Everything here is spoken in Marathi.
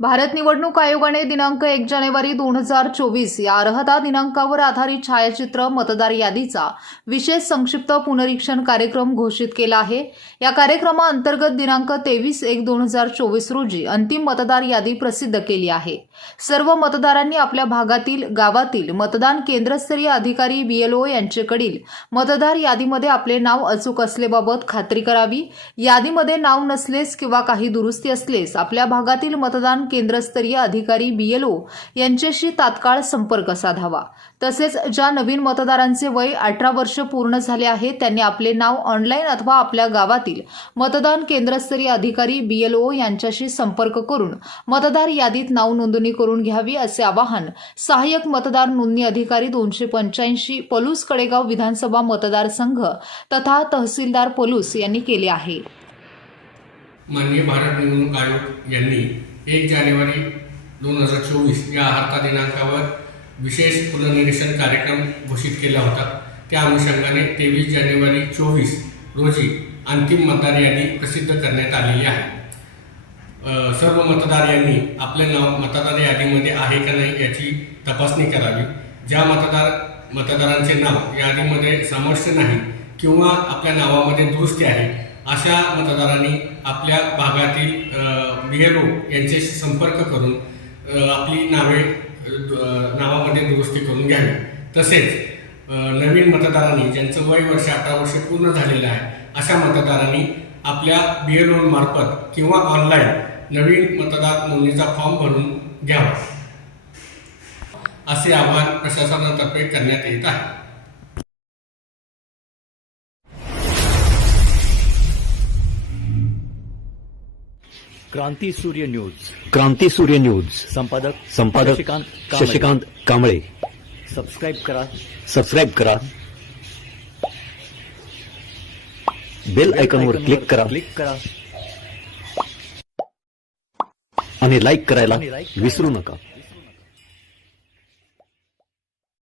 भारत निवडणूक आयोगाने दिनांक 1 जानेवारी 2024 या अर्हता दिनांकावर आधारित छायाचित्र मतदार यादीचा विशेष संक्षिप्त पुनरीक्षण कार्यक्रम घोषित केला आहे। या कार्यक्रमाअंतर्गत दिनांक 23/1/2024 रोजी अंतिम मतदार यादी प्रसिद्ध केली आहे। सर्व मतदारांनी आपल्या भागातील गावातील मतदान केंद्रस्तरीय अधिकारी BLO यांच्याकडील मतदार यादीमध्ये आपले नाव अचूक असलेबाबत खात्री करावी। यादीमध्ये नाव नसलेस किंवा काही दुरुस्ती असलेस आपल्या भागातील मतदान केंद्रस्तरीय अधिकारी BLO यांच्याशी तात्काळ संपर्क साधावा। तसेच ज्या नवीन मतदारांचे वय 18 वर्ष पूर्ण झाले आहे त्यांनी आपले नाव ऑनलाईन अथवा आपल्या गावातील मतदान केंद्रस्तरीय अधिकारी BLO यांच्याशी संपर्क करून मतदार यादीत नाव नोंदणी करून घ्यावी, असे आवाहन सहाय्यक मतदार नोंदणी अधिकारी 285 पलूस कडेगाव विधानसभा मतदारसंघ तथा तहसीलदार पलूस यांनी केले आहे। माननीय भारत निवडणूक आयोग यांनी 1 जानेवारी 2024 या अर्हता दिनांकावर विशेष पुनर्निरीक्षण कार्यक्रम घोषित केला होता। त्या अनुषंगाने 23 जानेवारी 24 रोजी अंतिम मतदार यादी प्रसिद्ध करण्यात आलेली आहे। सर्व मतदार यांनी आपले नाव मतदार यादीमध्ये आहे का नाही याची तपासणी करावी। ज्या मतदारांचे नाव यादीमध्ये समाविष्ट नाही किंवा आपल्या नावामध्ये दुरुस्ती आहे अशा मतदारांनी आपल्या भागातील BLO यांच्याशी संपर्क करून आपली नावामध्ये दुरुस्ती करून घ्यावी। तसेच नवीन मतदारांनी ज्यांचं वय वर्ष 18 वर्ष पूर्ण झालेलं आहे अशा मतदारांनी आपल्या BLO मार्फत किंवा ऑनलाईन नवीन मतदार नोंदणीचा फॉर्म भरून घ्यावा, असे आवाहन प्रशासनातर्फे करण्यात येत आहे। क्रांती सूर्य न्यूज संपादक शशिकांत कांबळे। सबस्क्राइब करा, बेल आयकॉनवर क्लिक करा आणि लाईक करायला विसरू नका।